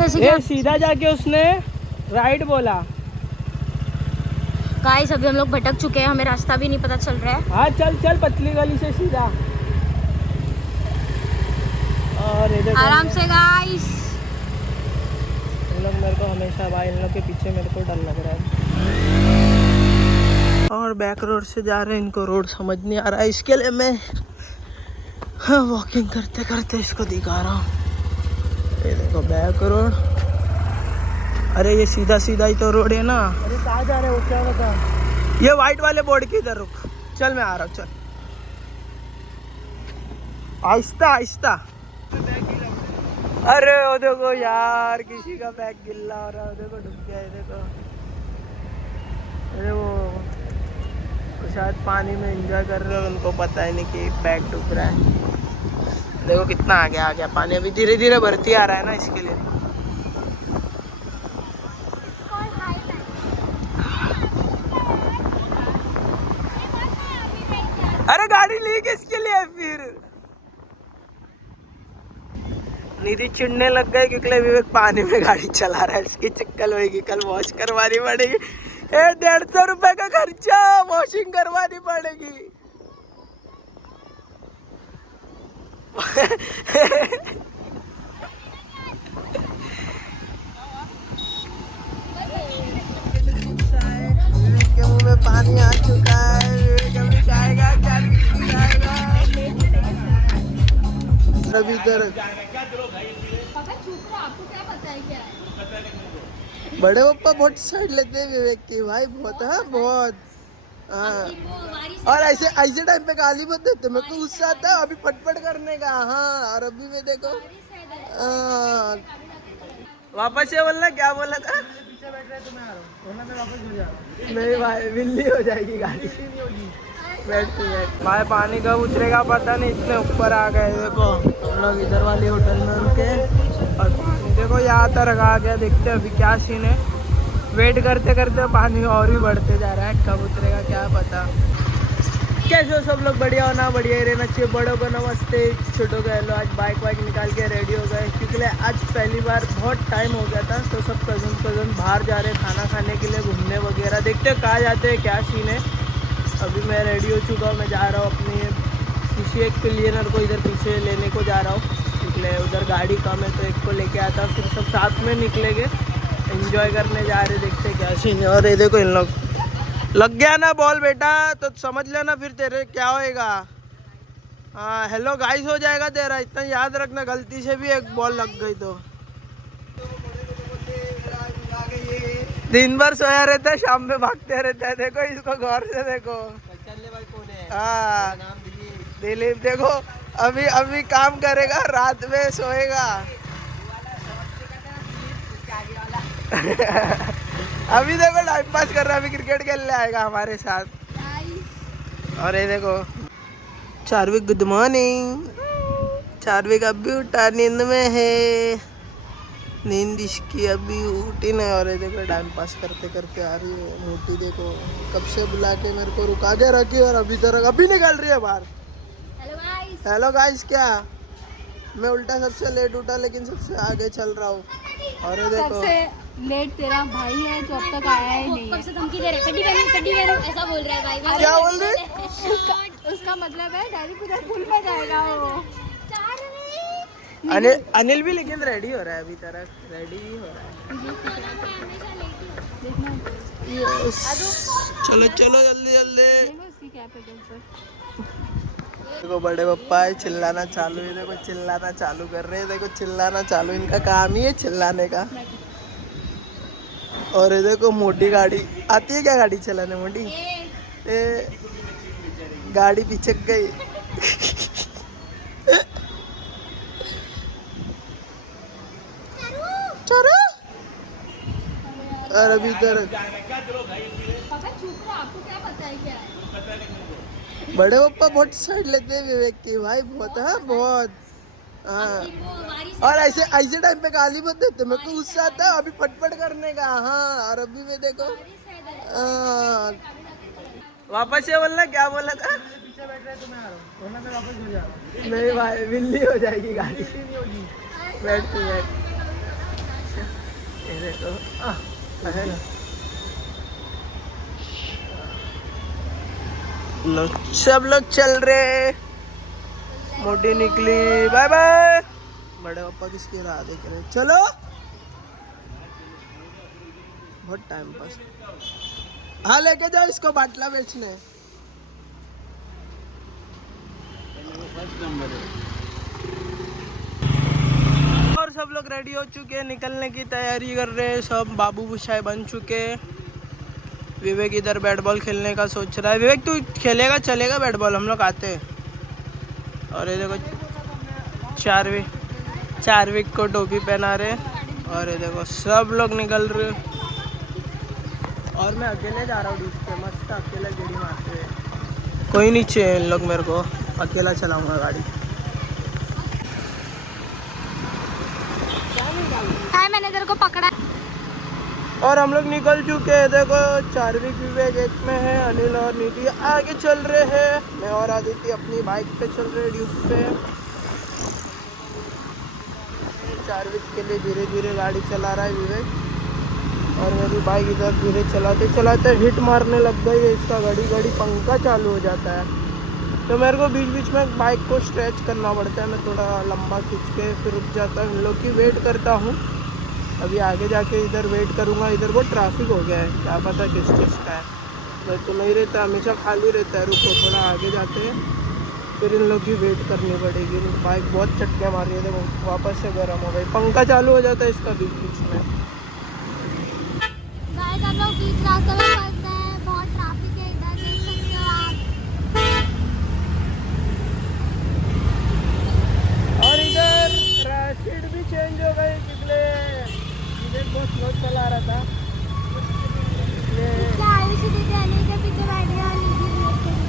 ये सीधा जाके उसने राइट बोला। गाइस अभी हम लोग भटक चुके हैं, हमें रास्ता भी नहीं पता चल रहा है। हाँ चल चल पतली गली से सीधा। और आराम से गाइस। इन लोग मेरे को हमेशा भाई, इन लोग के पीछे मेरे को डर लग रहा है। और बैक रोड से जा रहे हैं, इनको रोड समझ नहीं आ रहा है, इसके लिए मैं वॉकिंग करते करते इसको दिखा रहा हूँ। ये देखो बैक रोड। अरे ये सीधा सीधा ही तो रोड है ना। अरे कहाँ जा रहे हो क्या बता। ये व्हाइट वाले बोर्ड के इधर रुक। चल मैं आ रहा हूँ, चल आहिस्ता आहिस्ता। अरे वो देखो यार, किसी का बैग गिल्ला हो रहा है, देखो डूब गया है, देखो। अरे वो शायद पानी में एंजॉय कर रहे हो, उनको पता ही नहीं कि बैग डूब रहा है। देखो कितना आगे आ गया पानी, अभी धीरे धीरे भरती आ रहा है ना, इसके लिए। अरे गाड़ी ली किसके लिए फिर। निधि चिढ़ने लग गए क्योंकि विवेक पानी में गाड़ी चला रहा है, इसकी चक्कर होगी, कल वॉश करवानी पड़ेगी। 150 रुपए का खर्चा, वॉशिंग करवानी पड़ेगी। के मुंह में पानी आ चुका है, कभी जाएगा क्या जाएगा। अभी इधर बड़े पप्पा बहुत साइड लेते हैं विवेक की भाई, बहुत है बहुत। हाँ और ऐसे ऐसे टाइम पे गाली मत देते, मेरे को गुस्सा आता है अभी पटपट करने का। हाँ और अभी में देखो वापस से बोलना, क्या बोला था। पीछे बैठ रहे तो मैं आ रहा हूँ, वरना मैं वापस हो जा रहा हूँ। नहीं भाई बिल्ली हो जाएगी गाड़ी। बैठ भाई, पानी कब उतरेगा पता नहीं, इतने ऊपर आ गए। देखो हम लोग इधर वाली होटल में रुके और पानी देखो यहाँ तक आ गया। देखते अभी क्या सीन है, वेट करते करते पानी और भी बढ़ते जा रहा है, कब उतरेगा क्या पता। कैसे हो सब लोग, बढ़िया होना, बढ़िया ही रहना चाहिए। बड़ों को नमस्ते, छोटों को हेलो। आज बाइक वाइक निकाल के रेडी हो गए क्योंकि आज पहली बार बहुत टाइम हो गया था, तो सब कज़न बाहर जा रहे हैं खाना खाने के लिए, घूमने वगैरह। देखते हैं कहाँ जाते हैं, क्या सीन है। अभी मैं रेडी हो चुका हूँ, मैं जा रहा हूँ अपनी किसी एक पिलियनर को इधर पीछे लेने को जा रहा हूँ, निकले उधर गाड़ी कम है तो एक को लेके आता, फिर सब साथ में निकलेंगे, एंजॉय करने जा रहे। देखते क्या सीन है। और ये देखो इन लोग, लग गया ना बॉल बेटा तो समझ लेना फिर तेरे क्या होएगा। हाँ हेलो गाइस हो जाएगा तेरा, इतना याद रखना, गलती से भी एक बॉल लग गई तो। दिन भर सोया रहता है, शाम में भागते रहता है। देखो इसको गौर से देखो। हाँ दिलीप देखो, अभी अभी काम करेगा, रात में सोएगा। अभी देखो टाइम पास कर रहा है, अभी क्रिकेट खेलने आएगा हमारे साथ। और ये देखो चार्विक, गुड मॉर्निंग। चार्विक अभी उठा, नींद में है, नींद इसकी अभी उठी नहीं। और ये देखो टाइम पास करते करते आ रही है मोटी, देखो कब से बुला के मेरे को रुका के रखी और अभी तक अभी निकल रही है बाहर। हेलो गाइस क्या, मैं उल्टा सबसे लेट उठा लेकिन सबसे आगे चल रहा हूँ। और ये देखो सबसे लेट तेरा भाई है जो अब तक आया ही नहीं है। धमकी दे रहे, चड्डी पहनो ऐसा बोल रहा है भाई। क्या बोल रहे। उसका मतलब है डायरेक्ट उधर पुल पे जाएगा वो। अनिल भी लेकिन रेडी हो रहा है, अभी तक रेडी ही हो रहा है। चलो चलो जल्दी जल्दी। देखो बड़े पप्पा है, चिल्लाना चालू है। देखो चिल्लाना चालू कर रहे हैं, देखो चिल्लाना चालू, इनका काम ही है चिल्लाने का। और ये देखो मोटी गाड़ी आती है, क्या गाड़ी चलाने मोटी। गाड़ी पिचक गई। चलो और अभी इधर बड़े पप्पा बहुत साइड लेते हैं विवेक की भाई, बहुत है बहुत। हाँ और ऐसे ऐसे टाइम पे गाली मत देते, मेरे को गुस्सा आता है अभी पटपट करने का। हाँ और अभी में देखो वापस से बोलना, क्या बोला था। पीछे बैठ रहे तो मैं आ रहा हूँ, वरना मैं वापस हो जा रहा हूँ। नहीं भाई बिल्ली हो जाएगी गाड़ी। बैठ तू बैठ। देखो है ना। सब लोग चल रहे, मोटी निकली, बाय बाय। बड़े पापा किसकी राह देख रहे, चलो बहुत टाइम पास। हाँ लेके जाओ इसको बाटला बेचने। और सब लोग रेडी हो चुके हैं, निकलने की तैयारी कर रहे हैं सब। बाबू भूषाई बन चुके। विवेक इधर बैट बॉल खेलने का सोच रहा है। विवेक तू खेलेगा, चलेगा बैट बॉल, हम लोग आते हैं। और ये देखो चार्विक को टोपी पहना रहे। और ये देखो सब लोग निकल रहे। और मैं अकेले जा रहा हूँ बीच पे, मस्त अकेला गेड़ी मारते हुए। कोई नहीं चाहिए इन लोग मेरे को, अकेला चलाऊंगा गाड़ी। मैंने तेरे को पकड़ा। और हम लोग निकल चुके हैं। देखो चार्विक विवेक एक में है, अनिल और निधि आगे चल रहे हैं। मैं और आदित्य अपनी बाइक पे चल रहे ड्यूक पे। चार्विक के लिए धीरे धीरे गाड़ी चला रहा है विवेक। और मेरी बाइक इधर धीरे चलाते चलाते हिट मारने लग गई है इसका। घड़ी घड़ी पंखा चालू हो जाता है, तो मेरे को बीच बीच में बाइक को स्ट्रेच करना पड़ता है। मैं थोड़ा लंबा खींच के फिर रुक जाता हूँ। इन लोग की वेट करता हूँ। अभी आगे जाके इधर वेट करूँगा। इधर बहुत ट्रैफिक हो गया है, क्या पता किस चीज़ का है। मैं तो नहीं रहता, हमेशा खाली रहता है। रुको थोड़ा आगे जाते हैं, फिर इन लोग की वेट करनी पड़ेगी। बाइक बहुत चटके मार रही है, देखो वापस से गर्म हो गई। पंखा चालू हो जाता है इसका बीच बीच में। हम लोग बीच रास्ते में फंसते हैं, बहुत ट्रैफिक है इधर, देख सकते हो आप। और इधर राशिद भी चेंज हो गई, पिछले बहुत स्लो चला रहा था। आयुषी दीदी अनिल के पीछे बैठ गया।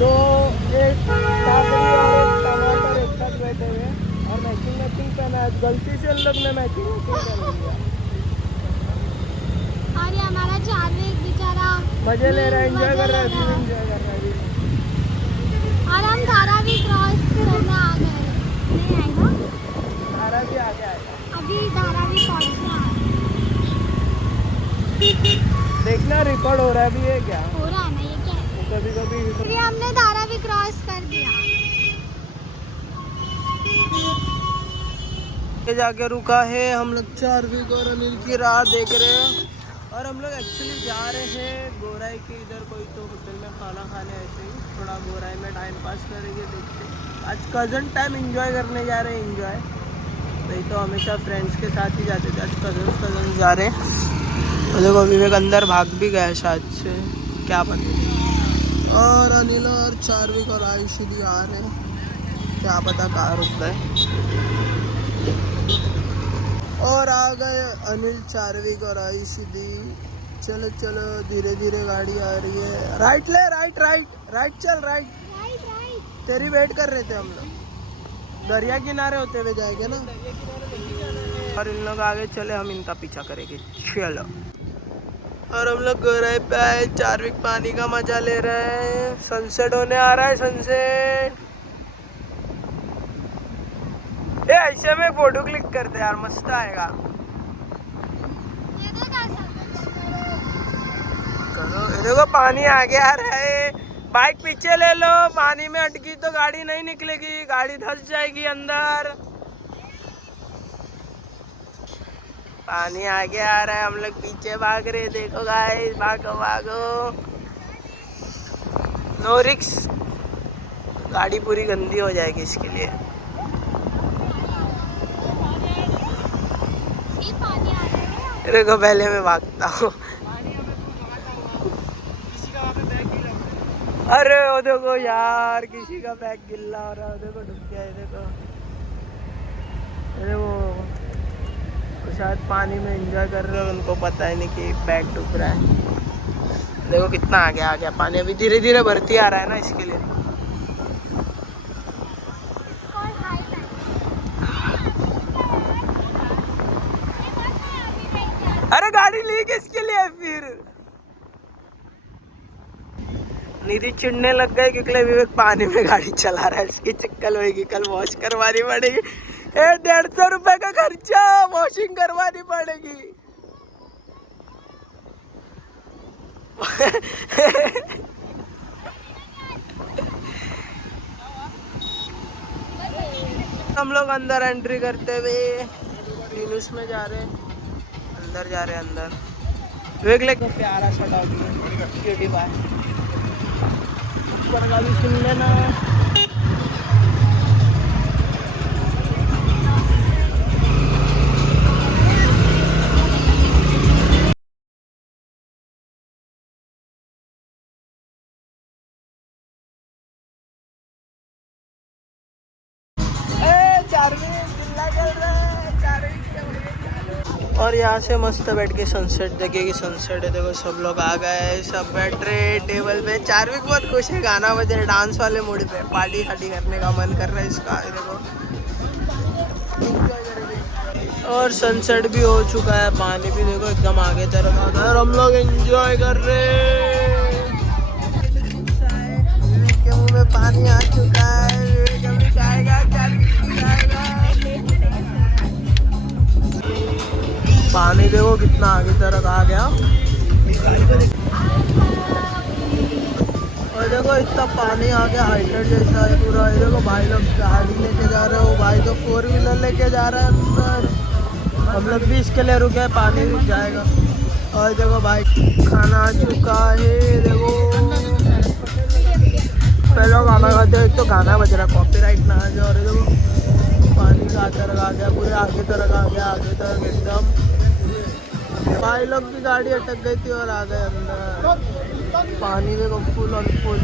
तो एक काकड़ी और एक टमाटर एक साथ बैठे हुए और मैचिंग पहना। गलती से उन लोग ने मैचिंग कर लिया। और ये हमारा चार्विक बेचारा मजे ले रहा है, एंजॉय कर रहा है, एंजॉय कर रहा है। और हम धारा भी क्रॉस करने आ गए। नहीं आएगा, धारा भी आगे आएगा। अभी धारा भी पहुंचना है। देखना रिकॉर्ड हो रहा है अभी, ये क्या हो रहा है ना, ये क्या है? कभी कभी हमने धारा भी क्रॉस कर दिया। जाके रुका है। हम लोग चार्विक और अनिल की राह देख रहे हैं। और हम लोग एक्चुअली जा रहे हैं गोराई के इधर कोई तो होटल में खाना खाने। ऐसे ही थोड़ा गोराई में टाइम पास करेंगे, देखते हैं। आज कज़न टाइम एंजॉय करने जा रहे हैं। एंजॉय नहीं तो हमेशा फ्रेंड्स के साथ ही जाते थे, आज कज़न जा रहे हैं। और देखो विवेक अंदर भाग भी गया शायद से, क्या पता। और अनिल और चार्विक और आयुषी भी आ रहे हैं, क्या पता कहाँ रुक गए। और आ गए अनिल, चार्विक और आयुषी दी। चलो चलो धीरे धीरे गाड़ी आ रही है। राइट ले, राइट राइट राइट चल, राइट तेरी वेट कर रहे थे हम लोग। दरिया किनारे होते हुए जाएंगे ना। और इन लोग आगे चले, हम इनका पीछा करेंगे। चलो। और हम लोग गोराई पे आए। चार्विक पानी का मजा ले रहे हैं। सनसेट होने आ रहा है, सनसेट। ये ऐसे में फोटो क्लिक करते यार, मस्त आएगा। करो, ये देखो पानी आगे आ रहा है। बाइक पीछे ले लो, पानी में अटकी तो गाड़ी नहीं निकलेगी, गाड़ी धंस जाएगी अंदर। पानी आगे आ रहा है, हम लोग पीछे भाग रहे। देखो गाइस, भागो भागो, नो रिक्स। गाड़ी पूरी गंदी हो जाएगी इसके लिए। देखो पहले मैं भागता हूँ। अरे वो देखो यार, किसी का बैग गिल्ला हो रहा है। देखो डूब गया है, देखो। अरे वो शायद पानी में एंजॉय कर रहे हो, उनको पता ही नहीं कि बैग डूब रहा है। देखो कितना आगे आ गया पानी, अभी धीरे धीरे भरती आ रहा है ना, इसके लिए। अरे गाड़ी ली किसके लिए फिर? निधि चिढ़ने लग गए क्योंकि विवेक पानी में गाड़ी चला रहा है। इसकी चक्कर होगी, कल वॉश करवानी पड़ेगी। 150 रुपए का खर्चा, वॉशिंग करवानी पड़ेगी। हम लोग अंदर एंट्री करते हुए न्यूज़ में जा रहे हैं, अंदर जा रहे हैं अंदर। देख ले प्यारा सा डॉगी है, क्यूटी बाय। ऊपर का भी सुन लेना। और यहाँ से मस्त बैठ के सनसेट देखेगी। सनसेट है, देखो सब लोग आ गए, सब बैठ रहे टेबल पे। चार्विक बहुत खुश है, गाना बज रहा है, डांस वाले मूड पे, पार्टी शार्टी करने का मन कर रहा है इसका। देखो और सनसेट भी हो चुका है, पानी भी देखो एकदम आगे तरफ आ गया और हम लोग एंजॉय कर रहे हैं। के मुंह में पानी आ चुका है, पानी देखो कितना आगे तरफ आ गया। और देखो इतना पानी आ गया, हाइड्रेट जैसा है पूरा। ये देखो भाई लोग गाड़ी लेके जा रहे हो, भाई तो 4 व्हीलर लेके जा रहा है अंदर। हम लोग भी इसके लिए रुके, पानी रुक जाएगा। और देखो भाई खाना आ चुका है, देखो पहले खाना खाते हो, एक तो गाना बज रहा, कॉपीराइट ना आ जाए। और देखो पानी का तरफ आ गया, पूरे आगे तरफ आ गया, आगे तरफ एकदम। भाई लोग की गाड़ी अटक गई थी और आ गए अंदर। पानी देखो फुल और फुल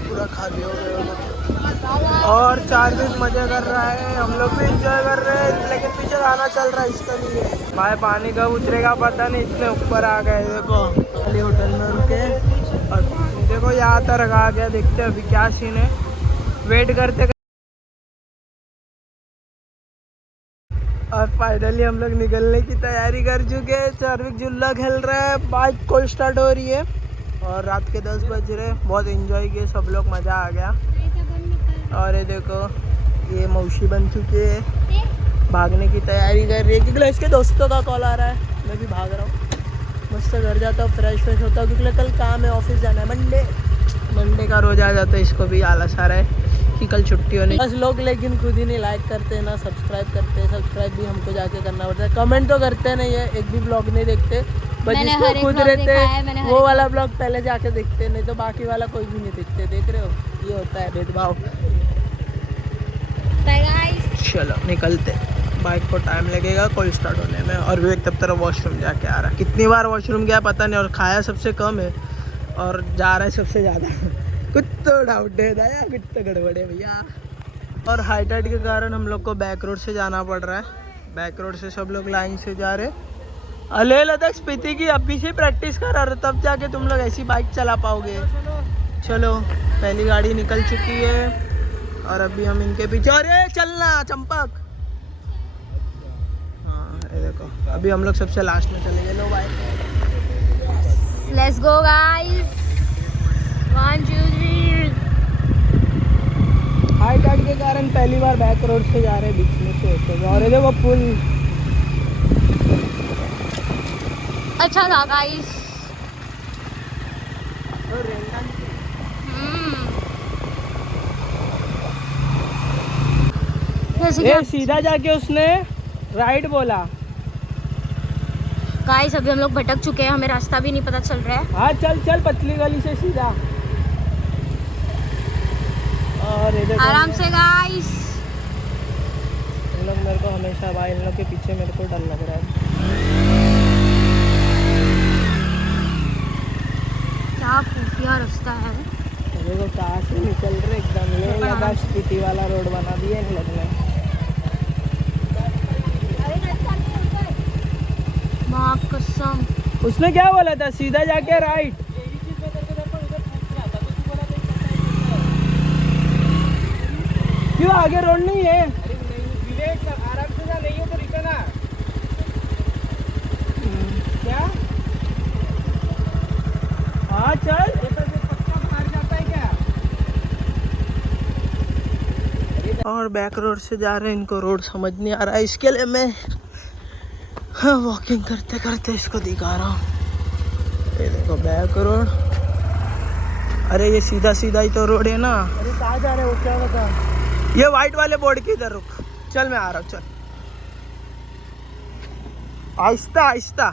पूरा खाली हो गया। और चार्विक मजे कर रहा है, हम लोग भी एंजॉय कर रहे हैं, लेकिन पीछे गाना चल रहा है इसका लिए। भाई पानी कब उतरेगा पता नहीं, इतने ऊपर आ गए। देखो खाली होटल में रुके और देखो यहाँ तक आ गया। देखते अभी क्या सीन है, वेट करते। और फाइनली हम लोग निकलने की तैयारी कर चुके हैं। चार्विक झूला खेल रहा है, बाइक कोल्ड स्टार्ट हो रही है और रात के 10 बज रहे। बहुत एंजॉय किए सब लोग, मज़ा आ गया। और ये देखो ये मौसी बन चुकी है, भागने की तैयारी कर रही है क्योंकि इसके दोस्तों का कॉल आ रहा है। मैं भी भाग रहा हूँ, मस्त घर जाता हूँ, फ्रेश होता हूँ क्योंकि कल काम है, ऑफिस जाना है। मंडे का रोज आ जाता है, इसको भी आलस आ रहा है कि कल छुट्टी होनी। बस लोग लेकिन खुद ही नहीं लाइक करते ना सब्सक्राइब करते। सब्सक्राइब भी हमको जाके करना पड़ता है, कमेंट तो करते नहीं है, एक भी ब्लॉग नहीं देखते। बस जिसको खुद रहते वो वाला ब्लॉग पहले जाके देखते, नहीं तो बाकी वाला कोई भी नहीं देखते। देख रहे हो, ये होता है भेदभाव। चलो निकलते, बाइक को टाइम लगेगा कोल्ड स्टार्ट होने में। और विवेक तब तरह वॉशरूम जाके आ रहा है, कितनी बार वॉशरूम गया पता नहीं, और खाया सबसे कम है और जा रहा है सबसे ज़्यादा। कुछ तो डाउट है दया, कुछ तो गड़बड़ है भैया। और हाई टाइड के कारण हम लोग को बैक रोड से जाना पड़ रहा है। बैक रोड से सब लोग लाइन से जा रहे। अले लद्दाख स्पीति की अभी से प्रैक्टिस कर रहे, तब जाके तुम लोग ऐसी बाइक चला पाओगे। चलो पहली गाड़ी निकल चुकी है और अभी हम इनके पीछे। अरे चलना चंपक। हाँ ये देखो, अभी हम लोग सबसे लास्ट में चले गए। लो भाई let's go guys, 1 2 3। High tide के कारण पहली बार बैक रोड से जा रहे, बीच में से होते। और ये देखो पुल अच्छा था गाइस। ये सीधा जाके उसने राइट बोला। गाइस अभी हम लोग भटक चुके हैं, हमें रास्ता भी नहीं पता चल रहा है। हाँ चल चल पतली गली से सीधा। और आराम से गाइस। इन लोग मेरे को हमेशा भाई, इन लोग के पीछे मेरे को डर लग रहा है। क्या खुफिया रास्ता है। देखो कहाँ से निकल रहे, एकदम ये लगा स्पीति वाला रोड बना दिया इन लोग ने। माँ कसम, उसने क्या बोला था, सीधा जाके राइट। क्यों आगे रोड नहीं है? विवेक आराम से जा, नहीं हो तो रिटर्न आ। क्या? हाँ चल। बाहर जाता है क्या? और बैक रोड से जा रहे हैं, इनको रोड समझ नहीं आ रहा है, इसके लिए मैं वॉकिंग करते करते इसको दिखा रहा हूँ। ये देखो बैक रोड। अरे ये सीधा सीधा ही तो रोड है ना। अरे कहाँ जा रहे हो, क्या बता? ये व्हाइट वाले बोर्ड के इधर रुक। चल मैं आ रहा हूँ, चल आहिस्ता आहिस्ता।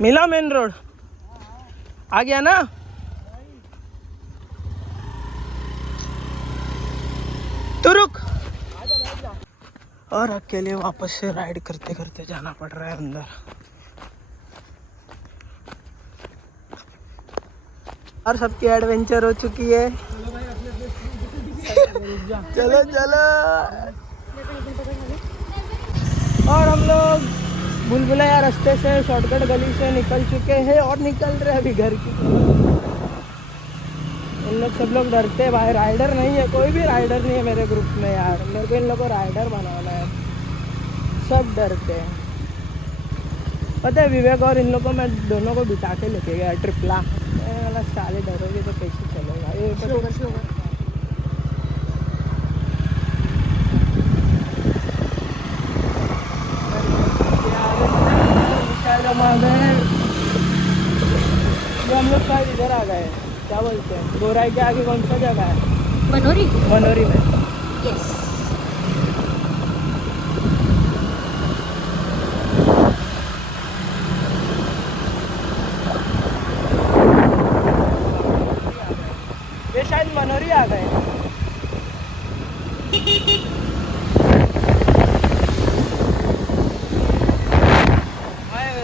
मिला मेन रोड आ गया ना। तो रुक। और अकेले वापस से राइड करते करते जाना पड़ रहा है अंदर। और सबकी एडवेंचर हो चुकी है। चलो चलो। और हम लोग बुलबुलैया रास्ते से शॉर्टकट गली से निकल चुके हैं और निकल रहे अभी घर की। इन लोग सब लोग डरते हैं भाई, राइडर नहीं है, कोई भी राइडर नहीं है मेरे ग्रुप में यार। मेरे को इन लोग को राइडर बनाना है, सब डरते हैं। पता है विवेक और इन लोग को मैं दोनों को बिठा के लेके गया ट्रिपला। मैं साले डरोगे तो कैसे चलेगा ये। हम लोग शायद इधर आ गए, क्या बोलते हैं, गोराई के आगे कौन सा जगह है? मनोरी। मनोरी में। यस। ये शायद मनोरी आ गए।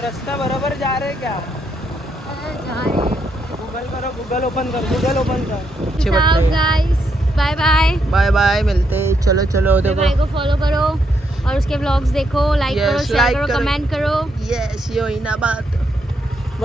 रास्ता बराबर जा रहे क्या? गूगल करो, गूगल ओपन कर, गूगल ओपन कर। Guys bye bye. Bye bye, मिलते हैं। चलो चलो देखो, भाई को फॉलो करो और उसके व्लॉग्स देखो, लाइक करो, शेयर करो, कमेंट करो। यस यो ही ना बात।